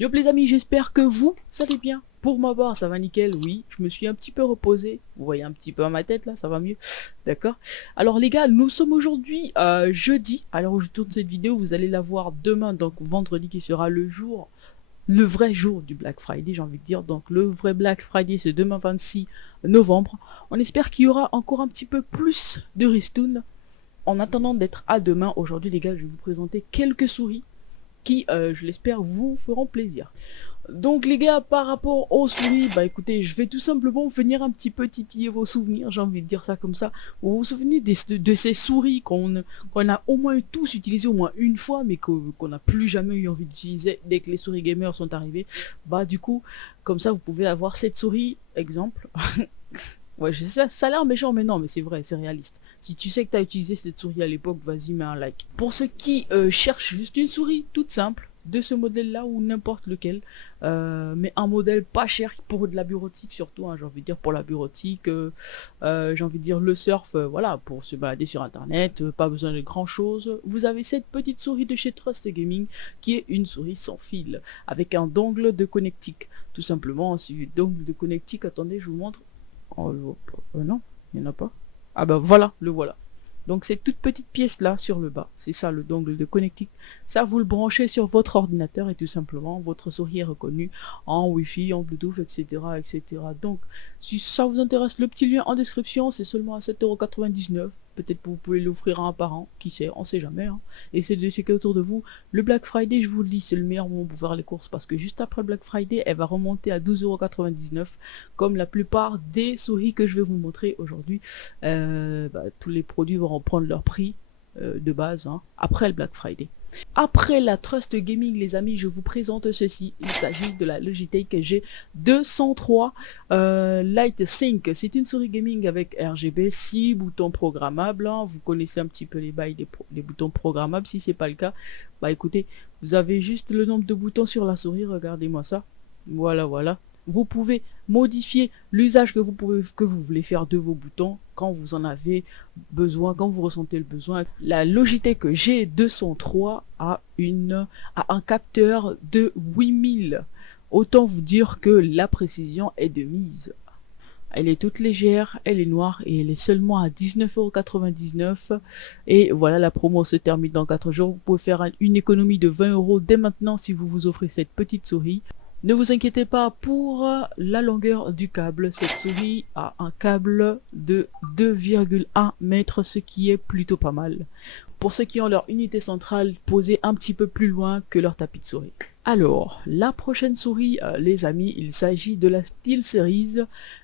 Yo les amis, j'espère que vous allez bien. Pour ma part, ça va nickel, oui. Je me suis un petit peu reposé. Vous voyez un petit peu à ma tête là, ça va mieux. D'accord. Alors les gars, nous sommes aujourd'hui jeudi. Alors où je tourne cette vidéo, vous allez la voir demain, donc vendredi qui sera le vrai jour du Black Friday, j'ai envie de dire. Donc le vrai Black Friday, c'est demain 26 novembre. On espère qu'il y aura encore un petit peu plus de ristoun. En attendant d'être à demain, aujourd'hui les gars, je vais vous présenter quelques souris qui, je l'espère, vous feront plaisir. Donc les gars, par rapport aux souris, bah écoutez, je vais tout simplement venir un petit peu titiller vos souvenirs, j'ai envie de dire ça comme ça. Vous vous souvenez de ces souris qu'on a au moins tous utilisées au moins une fois, mais qu'on n'a plus jamais eu envie d'utiliser dès que les souris gamers sont arrivées. Bah du coup, comme ça vous pouvez avoir cette souris, exemple. Ouais, je sais, ça a l'air méchant, mais non, mais c'est vrai, c'est réaliste. Si tu sais que tu as utilisé cette souris à l'époque, vas-y, mets un like. Pour ceux qui cherchent juste une souris toute simple, de ce modèle-là ou n'importe lequel, mais un modèle pas cher pour de la bureautique surtout, hein, j'ai envie de dire pour la bureautique, j'ai envie de dire le surf, voilà, pour se balader sur internet, pas besoin de grand chose. Vous avez cette petite souris de chez Trust Gaming qui est une souris sans fil, avec un dongle de connectique. Tout simplement, si dongle de connectique, attendez, je vous montre. Oh, non, il n'y en a pas. Ah bah voilà, le voilà. Donc cette toute petite pièce là sur le bas, c'est ça le dongle de connectique. Ça vous le branchez sur votre ordinateur et tout simplement votre souris est reconnue en Wi-Fi, en Bluetooth, etc. etc. Donc si ça vous intéresse, le petit lien en description, c'est seulement à 7,99 €. Peut-être que vous pouvez l'offrir à un parent, qui sait, on sait jamais. Hein. Essayez de checker autour de vous. Le Black Friday, je vous le dis, c'est le meilleur moment pour faire les courses parce que juste après le Black Friday, elle va remonter à 12,99 €, comme la plupart des souris que je vais vous montrer aujourd'hui. Tous les produits vont reprendre leur prix de base après le Black Friday. Après la Trust Gaming, les amis, je vous présente ceci. Il s'agit de la Logitech G203 Light Sync. C'est une souris gaming avec RGB, 6 boutons programmables. Hein. Vous connaissez un petit peu les bails des boutons programmables. Si c'est pas le cas, bah écoutez, vous avez juste le nombre de boutons sur la souris. Regardez-moi ça. Voilà, voilà. Vous pouvez modifier l'usage que vous voulez faire de vos boutons quand vous en avez besoin, quand vous ressentez le besoin. La Logitech G203 a un capteur de 8000. Autant vous dire que la précision est de mise. Elle est toute légère, elle est noire et elle est seulement à 19,99 €. Et voilà, la promo se termine dans 4 jours. Vous pouvez faire une économie de 20 € dès maintenant si vous vous offrez cette petite souris. Ne vous inquiétez pas pour la longueur du câble. Cette souris a un câble de 2,1 mètres, ce qui est plutôt pas mal. Pour ceux qui ont leur unité centrale posée un petit peu plus loin que leur tapis de souris. Alors, la prochaine souris, les amis, il s'agit de la SteelSeries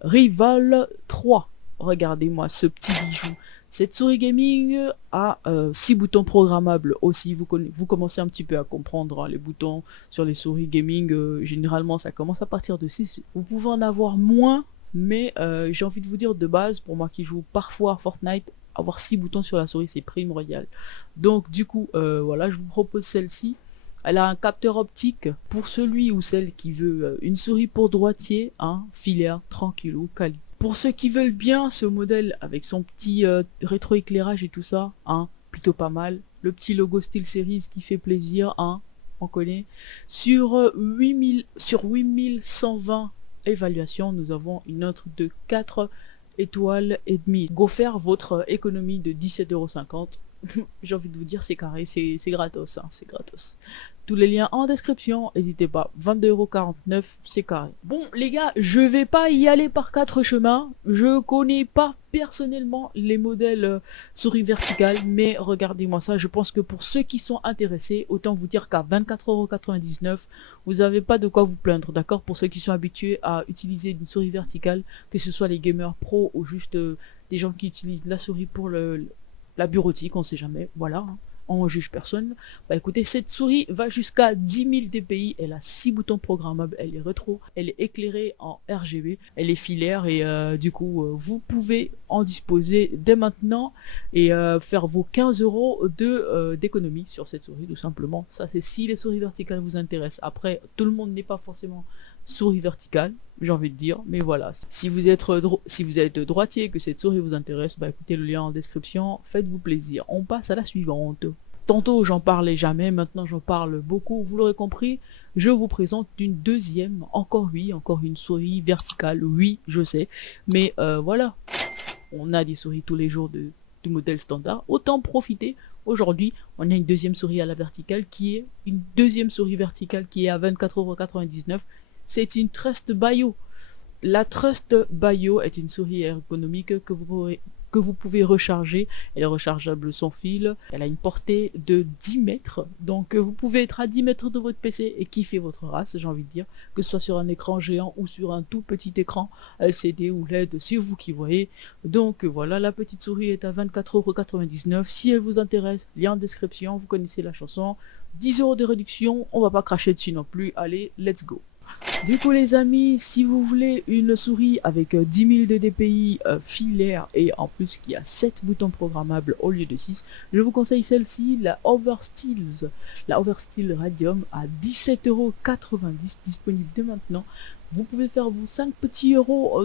Rival 3. Regardez-moi ce petit bijou. Cette souris gaming a 6 boutons programmables aussi. Vous commencez un petit peu à comprendre hein, les boutons sur les souris gaming. Généralement, ça commence à partir de 6. Vous pouvez en avoir moins, mais j'ai envie de vous dire de base, pour moi qui joue parfois à Fortnite, avoir 6 boutons sur la souris, c'est primordial. Donc du coup, voilà, je vous propose celle-ci. Elle a un capteur optique pour celui ou celle qui veut une souris pour droitier, hein, filaire, tranquillou, quali. Pour ceux qui veulent bien ce modèle avec son petit rétroéclairage et tout ça, hein, plutôt pas mal. Le petit logo SteelSeries qui fait plaisir, hein, on connaît. Sur 8120 évaluations, nous avons une note de 4 étoiles et demie. Go faire votre économie de 17,50 €. J'ai envie de vous dire, c'est carré, c'est gratos, hein, c'est gratos. Tous les liens en description, n'hésitez pas. 22,49 €, c'est carré. Bon, les gars, je vais pas y aller par 4 chemins. Je connais pas personnellement les modèles souris verticales, mais regardez-moi ça. Je pense que pour ceux qui sont intéressés, autant vous dire qu'à 24,99 €, vous avez pas de quoi vous plaindre, d'accord? Pour ceux qui sont habitués à utiliser une souris verticale, que ce soit les gamers pro ou juste des gens qui utilisent la souris pour la bureautique, on sait jamais, voilà. Hein. On juge personne. Bah écoutez, cette souris va jusqu'à 10 000 dpi, elle a 6 boutons programmables, elle est rétro, elle est éclairée en RGB, elle est filaire et du coup vous pouvez en disposer dès maintenant et faire vos 15 € d'économie sur cette souris tout simplement. Ça c'est si les souris verticales vous intéressent. Après, tout le monde n'est pas forcément souris verticale, j'ai envie de dire, mais voilà, si vous êtes droitier et que cette souris vous intéresse, bah écoutez le lien en description, faites-vous plaisir. On passe à la suivante. Tantôt j'en parlais jamais, maintenant j'en parle beaucoup, vous l'aurez compris, je vous présente une deuxième, encore oui, encore une souris verticale, oui, je sais, mais voilà, on a des souris tous les jours du modèle standard, autant profiter. Aujourd'hui, on a une deuxième souris à la verticale qui est une deuxième souris verticale qui est à 24,99 €. C'est une Trust Bio. La Trust Bio est une souris ergonomique que vous pouvez recharger. Elle est rechargeable sans fil. Elle a une portée de 10 mètres. Donc vous pouvez être à 10 mètres de votre PC et kiffer votre race, j'ai envie de dire. Que ce soit sur un écran géant ou sur un tout petit écran LCD ou LED, c'est vous qui voyez. Donc voilà, la petite souris est à 24,99 €. Si elle vous intéresse, lien en description, vous connaissez la chanson. 10 € de réduction, on va pas cracher dessus non plus. Allez, let's go. Du coup les amis, si vous voulez une souris avec 10 000 de DPI filaire et en plus qui a 7 boutons programmables au lieu de 6, je vous conseille celle-ci, la Oversteels. La Oversteel Radium à 17,90 € disponible dès maintenant. Vous pouvez faire vos 5 petits euros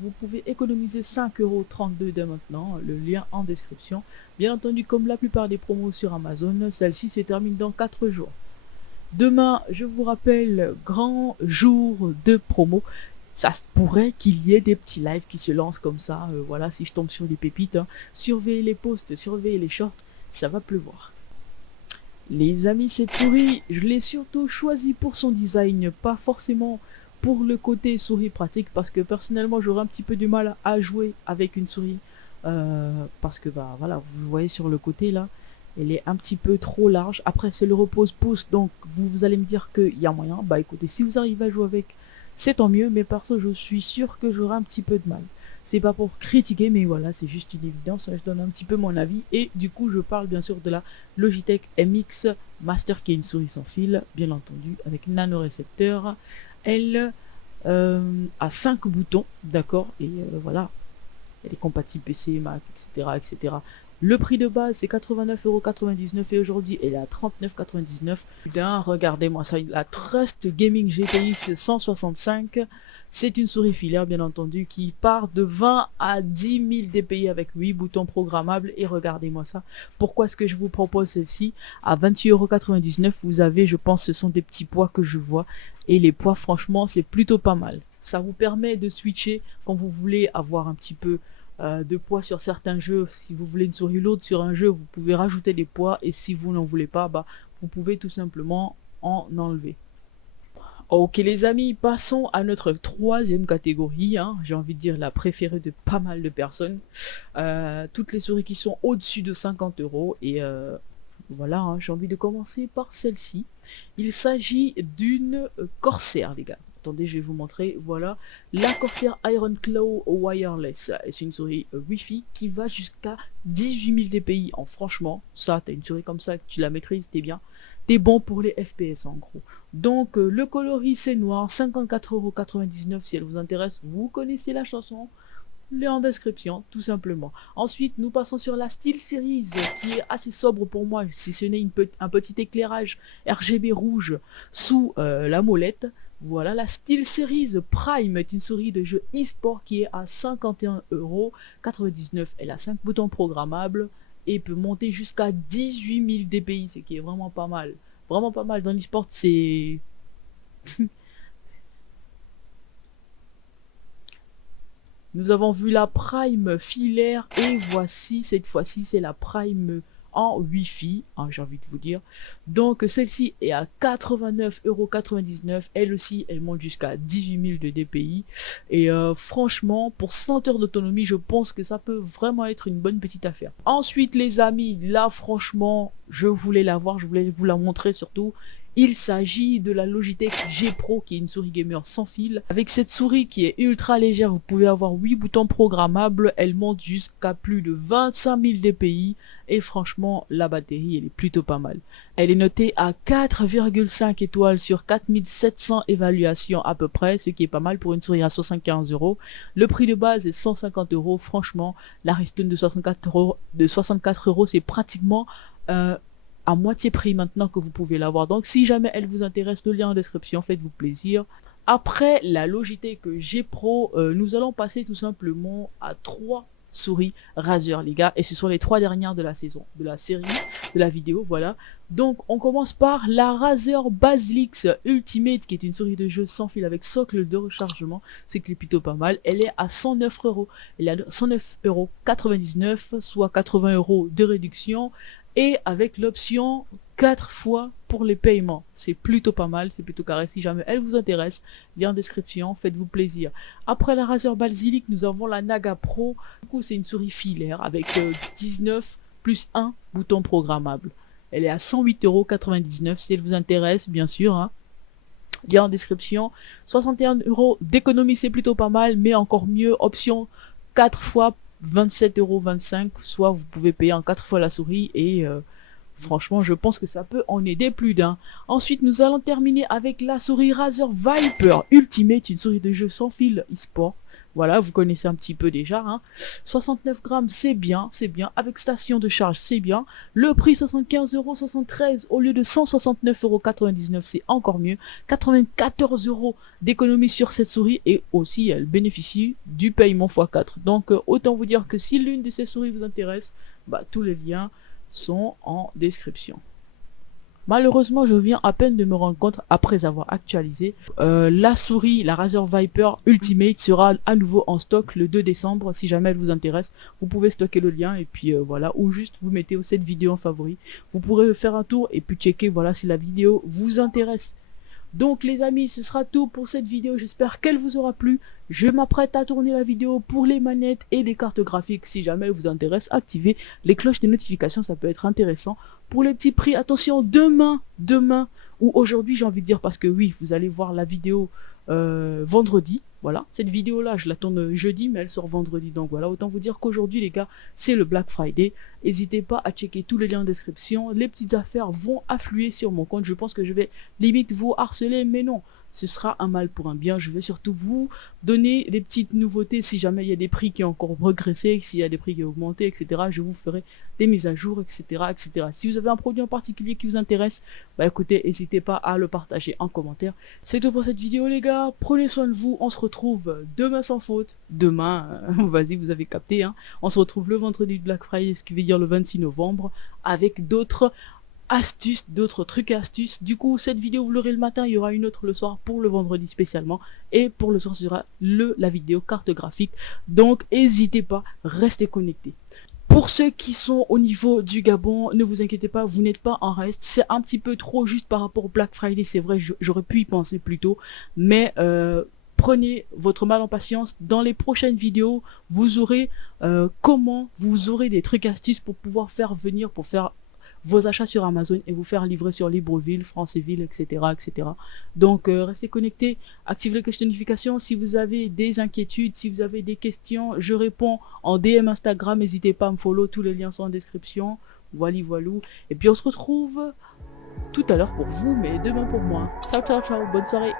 vous pouvez économiser 5,32 € dès maintenant, le lien en description. Bien entendu, comme la plupart des promos sur Amazon, celle-ci se termine dans 4 jours. Demain, je vous rappelle, grand jour de promo. Ça se pourrait qu'il y ait des petits lives qui se lancent comme ça. Voilà, si je tombe sur des pépites, hein. Surveillez les posts, surveillez les shorts, ça va pleuvoir. Les amis, cette souris, je l'ai surtout choisie pour son design, pas forcément pour le côté souris pratique, parce que personnellement, j'aurais un petit peu du mal à jouer avec une souris. Parce que, bah voilà, vous voyez sur le côté là, elle est un petit peu trop large. Après, c'est le repose-pouce, donc vous allez me dire qu'il y a moyen. Bah écoutez, si vous arrivez à jouer avec, c'est tant mieux, mais perso, je suis sûr que j'aurai un petit peu de mal. C'est pas pour critiquer, mais voilà, c'est juste une évidence. Je donne un petit peu mon avis. Et du coup, je parle bien sûr de la Logitech MX Master, qui est une souris sans fil, bien entendu, avec nanorécepteur. Elle a 5 boutons, d'accord, et voilà, elle est compatible PC, Mac, etc., etc. Le prix de base, c'est 89,99 € et aujourd'hui, elle est à 39,99 €. Regardez-moi ça, la Trust Gaming GTX 165. C'est une souris filaire, bien entendu, qui part de 20 à 10 000 DPI avec 8 boutons programmables. Et regardez-moi ça. Pourquoi est-ce que je vous propose celle-ci à 28,99 €? Vous avez, je pense, ce sont des petits poids que je vois. Et les poids, franchement, c'est plutôt pas mal. Ça vous permet de switcher quand vous voulez avoir un petit peu de poids sur certains jeux. Si vous voulez une souris lourde sur un jeu, vous pouvez rajouter des poids, et si vous n'en voulez pas, bah, vous pouvez tout simplement en enlever. Ok les amis, passons à notre troisième catégorie, hein. J'ai envie de dire la préférée de pas mal de personnes. Toutes les souris qui sont au-dessus de 50 € et voilà, hein, j'ai envie de commencer par celle-ci. Il s'agit d'une Corsair, les gars. Attendez, je vais vous montrer. Voilà, la Corsair Iron Claw Wireless. C'est une souris Wi-Fi qui va jusqu'à 18 000 DPI. Franchement, ça, t'as une souris comme ça, tu la maîtrises, t'es bien. T'es bon pour les FPS en gros. Donc, le coloris c'est noir, 54,99 € si elle vous intéresse. Vous connaissez la chanson. Lien en description, tout simplement. Ensuite, nous passons sur la SteelSeries, qui est assez sobre pour moi, si ce n'est un petit éclairage RGB rouge sous la molette. Voilà, la SteelSeries Prime est une souris de jeu e-sport qui est à 51,99 €. Elle a 5 boutons programmables et peut monter jusqu'à 18 000 DPI, ce qui est vraiment pas mal. Vraiment pas mal. Dans l'e-sport, c'est... Nous avons vu la Prime filaire et voici, cette fois-ci, c'est la Prime en Wi-Fi, hein, j'ai envie de vous dire. Donc celle-ci est à 89,99 €. Elle aussi, elle monte jusqu'à 18 000 de DPI. Et franchement, pour 100 heures d'autonomie, je pense que ça peut vraiment être une bonne petite affaire. Ensuite, les amis, là, franchement, je voulais la voir, je voulais vous la montrer surtout. Il s'agit de la Logitech G Pro, qui est une souris gamer sans fil. Avec cette souris qui est ultra légère, vous pouvez avoir 8 boutons programmables. Elle monte jusqu'à plus de 25 000 DPI. Et franchement, la batterie, elle est plutôt pas mal. Elle est notée à 4,5 étoiles sur 4700 évaluations à peu près, ce qui est pas mal pour une souris à 75 €. Le prix de base est 150 €. Franchement, la ristourne de 64 €, c'est pratiquement... à moitié prix maintenant que vous pouvez l'avoir. Donc si jamais elle vous intéresse, le lien en description, faites-vous plaisir. Après la Logitech G Pro, nous allons passer tout simplement à 3 souris Razer les gars, et ce sont les 3 dernières de la saison, de la série, de la vidéo, voilà. Donc on commence par la Razer Baselix Ultimate, qui est une souris de jeu sans fil avec socle de rechargement, c'est qui est plutôt pas mal. Elle est à 109 euros, elle est à 109,99 €, soit 80 € de réduction, et avec l'option 4 fois pour les paiements. C'est plutôt pas mal, c'est plutôt carré. Si jamais elle vous intéresse, lien en description, faites-vous plaisir. Après la Razer Baselix, nous avons la Naga Pro. Du coup, c'est une souris filaire avec 19 plus 1 bouton programmable. Elle est à 108,99 € si elle vous intéresse, bien sûr. Hein. Lien en description. 61 € d'économie, c'est plutôt pas mal, mais encore mieux, option 4 fois 27,25 €, soit vous pouvez payer en 4 fois la souris et franchement, je pense que ça peut en aider plus d'un. Ensuite, nous allons terminer avec la souris Razer Viper Ultimate, une souris de jeu sans fil e-sport. Voilà, vous connaissez un petit peu déjà. Hein. 69 grammes, c'est bien, avec station de charge, c'est bien. Le prix 75,73 € au lieu de 169,99 €, c'est encore mieux. 94 € d'économie sur cette souris et aussi elle bénéficie du paiement x4. Donc autant vous dire que si l'une de ces souris vous intéresse, bah, tous les liens sont en description. Malheureusement, je viens à peine de me rendre compte après avoir actualisé. La souris, la Razer Viper Ultimate sera à nouveau en stock le 2 décembre. Si jamais elle vous intéresse, vous pouvez stocker le lien et puis voilà. Ou juste vous mettez cette vidéo en favori. Vous pourrez faire un tour et puis checker voilà si la vidéo vous intéresse. Donc les amis, ce sera tout pour cette vidéo, j'espère qu'elle vous aura plu. Je m'apprête à tourner la vidéo pour les manettes et les cartes graphiques. Si jamais elle vous intéresse, activez les cloches de notification, ça peut être intéressant. Pour les petits prix, attention, demain, ou aujourd'hui j'ai envie de dire, parce que oui, vous allez voir la vidéo vendredi. Voilà, cette vidéo là je la tourne jeudi mais elle sort vendredi, donc voilà, autant vous dire qu'aujourd'hui les gars c'est le Black Friday. N'hésitez pas à checker tous les liens en description, les petites affaires vont affluer sur mon compte. Je pense que je vais limite vous harceler, mais non, ce sera un mal pour un bien. Je vais surtout vous donner les petites nouveautés. Si jamais il y a des prix qui ont encore regressé, s'il y a des prix qui ont augmenté, etc., je vous ferai des mises à jour, etc., etc. Si vous avez un produit en particulier qui vous intéresse, bah écoutez, n'hésitez pas à le partager en commentaire. C'est tout pour cette vidéo les gars, prenez soin de vous, on se retrouve demain sans faute. Demain, vas-y, vous avez capté, hein. On se retrouve le vendredi de Black Friday, ce qui veut dire le 26 novembre, avec d'autres astuces, d'autres trucs et astuces. Du coup, cette vidéo vous l'aurez le matin, il y aura une autre le soir pour le vendredi spécialement, et pour le soir ce sera la vidéo carte graphique. Donc n'hésitez pas, restez connectés. Pour ceux qui sont au niveau du Gabon, ne vous inquiétez pas, vous n'êtes pas en reste. C'est un petit peu trop juste par rapport au Black Friday, c'est vrai, j'aurais pu y penser plus tôt, mais prenez votre mal en patience. Dans les prochaines vidéos, vous aurez vous aurez des trucs astuces pour pouvoir faire venir, pour faire vos achats sur Amazon et vous faire livrer sur Libreville, Franceville, etc., etc. Donc restez connectés, activez les cloches de notification. Si vous avez des inquiétudes, si vous avez des questions, je réponds en DM Instagram, n'hésitez pas à me follow, tous les liens sont en description. Voilà, voilou. Et puis on se retrouve tout à l'heure pour vous, mais demain pour moi. Ciao, ciao, ciao, bonne soirée.